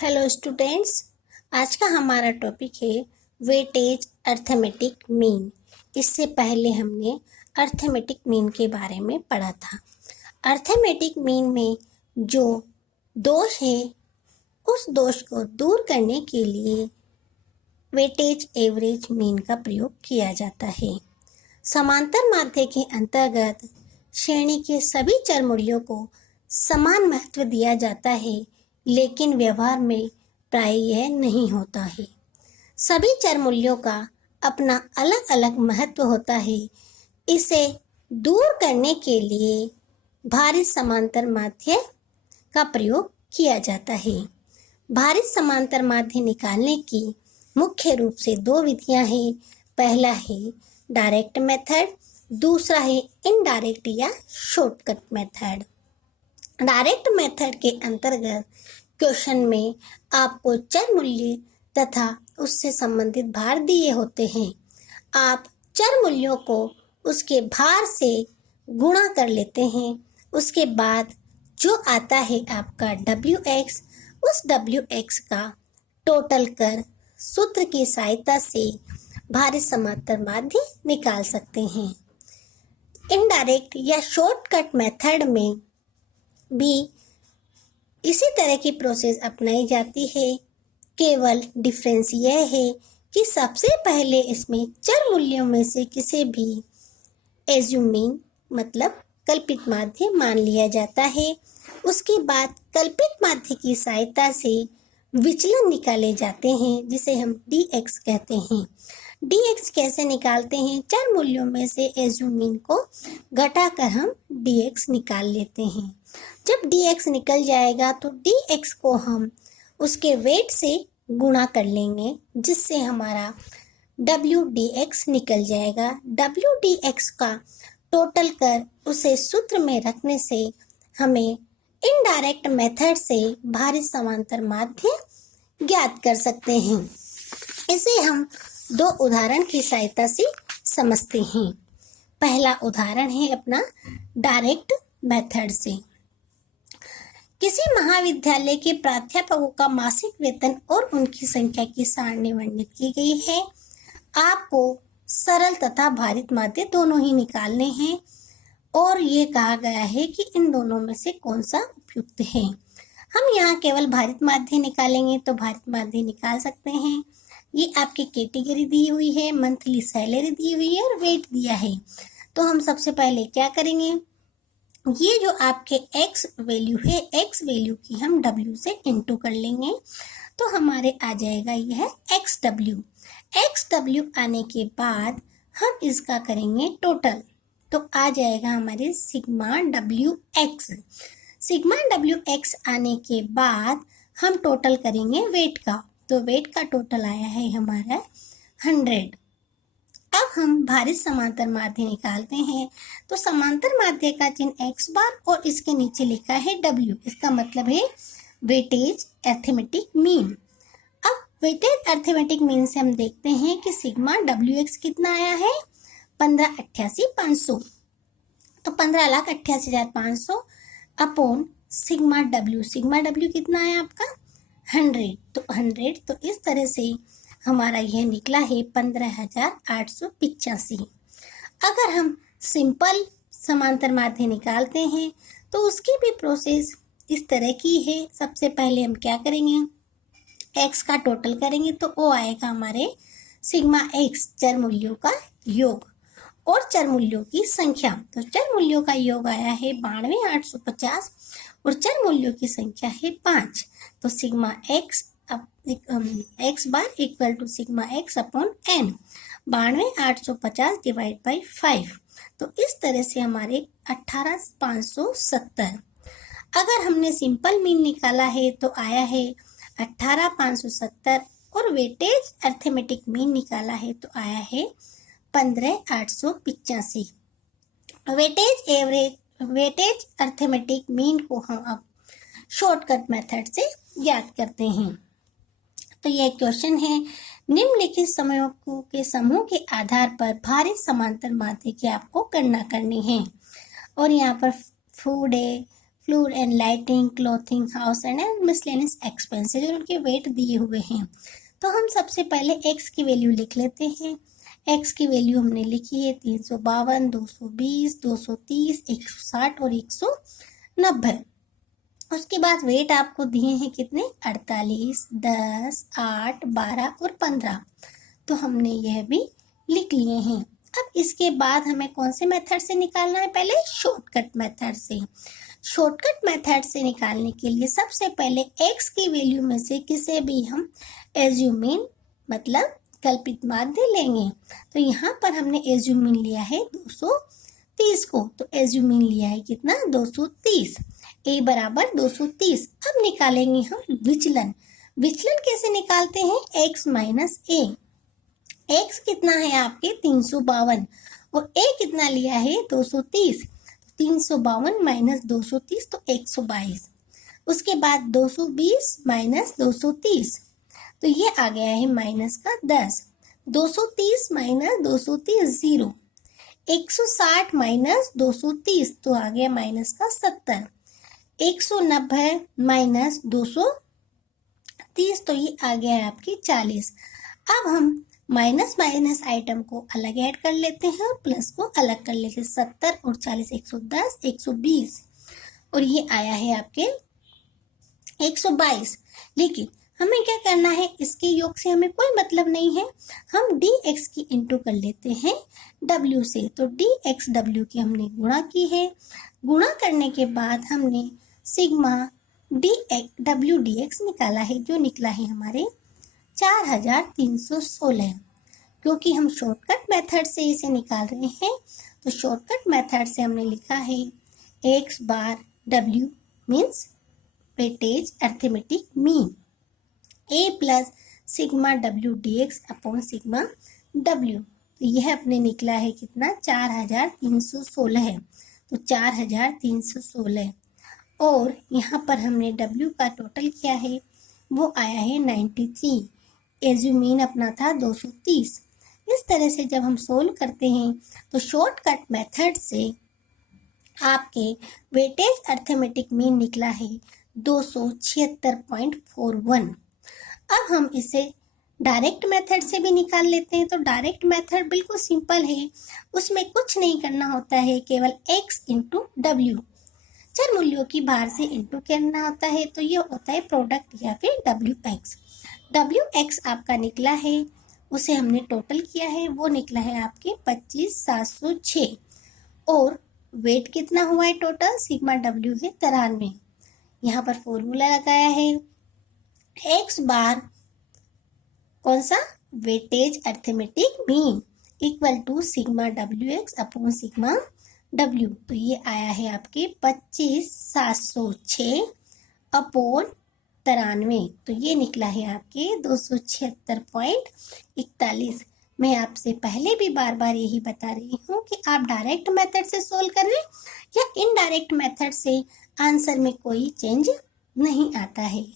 Hello students, आज का हमारा टॉपिक है वेटेज अर्थमेटिक मीन। इससे पहले हमने अर्थमेटिक मीन के बारे में पढ़ा था। अर्थमेटिक मीन में जो दोष है उस दोष को दूर करने के लिए वेटेज एवरेज मीन का प्रयोग किया जाता है। समांतर माध्य के अंतर्गत श्रेणी के सभी चर मूल्यों को समान महत्व दिया जाता है, लेकिन व्यवहार में प्राय यह नहीं होता है। सभी चर मूल्यों का अपना अलग अलग महत्व होता है। इसे दूर करने के लिए भारित समांतर माध्य का प्रयोग किया जाता है। भारित समांतर माध्य निकालने की मुख्य रूप से दो विधियां हैं। पहला है डायरेक्ट मेथड, दूसरा है इनडायरेक्ट या शॉर्टकट मेथड। डायरेक्ट मेथड के अंतर्गत क्वेश्चन में आपको चर मूल्य तथा उससे संबंधित भार दिए होते हैं। आप चर मूल्यों को उसके भार से गुणा कर लेते हैं। उसके बाद जो आता है आपका wx, उस wx का टोटल कर सूत्र की सहायता से भारित समांतर माध्य निकाल सकते हैं। इनडायरेक्ट या शॉर्टकट मेथड में भी इसी तरह की प्रोसेस अपनाई जाती है। केवल डिफरेंस यह है कि सबसे पहले इसमें चर मूल्यों में से किसी भी एज्यूमिंग मतलब कल्पित माध्य मान लिया जाता है। उसके बाद कल्पित माध्य की सहायता से विचलन निकाले जाते हैं, जिसे हम dx कहते हैं। dx कैसे निकालते हैं? चर मूल्यों में से एज्यूमिंग को घटाकर हम dx निकाल लेते हैं। जब dx निकल जाएगा तो dx को हम उसके वेट से गुणा कर लेंगे, जिससे हमारा wdx निकल जाएगा। wdx का टोटल कर उसे सूत्र में रखने से हमें इनडायरेक्ट मेथड से भारित समांतर माध्य ज्ञात कर सकते हैं। इसे हम दो उदाहरण की सहायता से समझते हैं। पहला उदाहरण है अपना डायरेक्ट मेथड से। किसी महाविद्यालय के प्राध्यापकों का मासिक वेतन और उनकी संख्या की सारणी वर्णित की गई है। आपको सरल तथा भारित माध्य दोनों ही निकालने हैं और ये कहा गया है कि इन दोनों में से कौन सा उपयुक्त है। हम यहाँ केवल भारित माध्य निकालेंगे तो भारित माध्य निकाल सकते हैं। ये आपकी कैटेगरी दी हुई है, मंथली सैलरी दी हुई है और वेट दिया है। तो हम सबसे पहले क्या करेंगे, ये जो आपके x वैल्यू है, x वैल्यू की हम w से इंटू कर लेंगे तो हमारे आ जाएगा यह xw आने के बाद हम इसका करेंगे टोटल, तो आ जाएगा हमारे सिग्मा wx आने के बाद हम टोटल करेंगे वेट का, तो वेट का टोटल आया है हमारा 100। अब हम भारित समांतर माध्य निकालते हैं, तो समांतर माध्य का चिन्ह x बार और इसके नीचे लिखा है w, इसका मतलब है वेटेज अर्थमेटिक मीन। अब वेटेज अर्थमेटिक मीन से हम देखते हैं कि सिग्मा wx कितना आया है 15,88,500, तो 15,88,500 अपॉन सिग्मा w कितना है आपका 100, तो 100, तो इस तरह से हमारा यह निकला है 15,885। अगर हम सिंपल समांतर माध्य निकालते हैं तो उसकी भी प्रोसेस इस तरह की है। सबसे पहले हम क्या करेंगे, x का टोटल करेंगे तो वो आएगा हमारे सिग्मा x चर मूल्यों का योग और चर मूल्यों की संख्या। तो चर मूल्यों का योग आया है 92,850 और चर मूल्यों की संख्या है 5, तो sigma x x bar equal to sigma x upon n, 92,850 divide by 5, तो इस तरह से हमारे 18,570। अगर हमने सिंपल मीन निकाला है तो आया है 18,570 और वेटेज अर्थमेटिक मीन निकाला है तो आया है 15,885। वेटेज अर्थमेटिक मीन को हम अब शॉर्टकट मेथड से ज्ञात करते हैं। तो यह क्वेश्चन है, निम्नलिखित समयों के समूह के आधार पर भारित समांतर माध्य की आपको गणना करनी है। और यहाँ पर फूड है, food and lighting, clothing, house and miscellaneous expenses, जो उनके वेट दिए हुए हैं। तो हम सबसे पहले एक्स की वैल्यू लिख लेते हैं। एक्स की वैल्यू हमने लिखी है 352, 220, 230, 160 और 190। उसके बाद वेट आपको दिए हैं कितने, 48, 10, 8, 12 और 15। तो हमने यह भी लिख लिए हैं। अब इसके बाद हमें कौन से मेथड से निकालना है, पहले शॉर्टकट मेथड से। शॉर्टकट मेथड से निकालने के लिए सबसे पहले x की वैल्यू में से किसे भी हम एज्यूमिन मतलब कल्पित माध्य लेंगे। तो यहाँ पर हमने एज्यूमिन लिया है 230 को, तो एज्यूमिन लिया है कितना, 230, a बराबर 230। अब निकालेंगे हम विचलन। विचलन कैसे निकालते हैं, x माइनस a। x कितना है आपके 352 और a कितना लिया है 230। 352 माइनस 230 तो 122। उसके बाद 220 माइनस 230, तो ये आ गया है माइनस का 10। 230 माइनस 230 0। 160 माइनस 230 तो आ गया माइनस का 70। 190 माइनस 230 तो ये आ गया है आपकी 40। अब हम माइनस माइनस आइटम को अलग ऐड कर लेते हैं और प्लस को अलग कर लेते हैं। 70 और 40, 110, 120 और ये आया है आपके 122। लेकिन हमें क्या करना है, इसके योग से हमें कोई मतलब नहीं है, हम dx की इंटू कर लेते हैं w से। तो dx w की हमने गुणा की है। गुणा करने के बाद हमने सिग्मा w dx निकाला है, जो निकला है हमारे 4316। क्योंकि हम शॉर्टकट मेथड से इसे निकाल रहे हैं, तो शॉर्टकट मेथड से हमने लिखा है x bar w means weightage arithmetic mean, a plus sigma w dx upon sigma w। तो यह अपने निकला है कितना, 4316 है। तो 4316 और यहाँ पर हमने w का टोटल किया है, वो आया है 93। एज्यूमीन अपना था 230। इस तरह से जब हम सोल्व करते हैं तो शॉर्टकट मेथड से आपके वेटेज अर्थमेटिक मीन निकला है 276.41। अब हम इसे डायरेक्ट मेथड से भी निकाल लेते हैं। तो डायरेक्ट मेथड बिल्कुल सिंपल है, उसमें कुछ नहीं करना होता है, केवल x इंटू डब्ल्यू, चर मूल्यों की बाहर से इंटू करना होता है। तो ये होता है प्रोडक्ट या फिर wx आपका निकला है, उसे हमने टोटल किया है, वो निकला है आपके 25706। और वेट कितना हुआ है टोटल, सिग्मा w है 93। यहाँ पर फॉर्मूला लगाया है x बार कौन सा, weightage arithmetic mean equal to sigma wx upon sigma w। तो ये आया है आपके 25706 अपॉन 93। तो ये निकला है आपके 276.41। मैं आपसे पहले भी बार बार यही बता रही हूँ कि आप डायरेक्ट मेथड से सोल्व करें या इनडायरेक्ट मेथड से, आंसर में कोई चेंज नहीं आता है।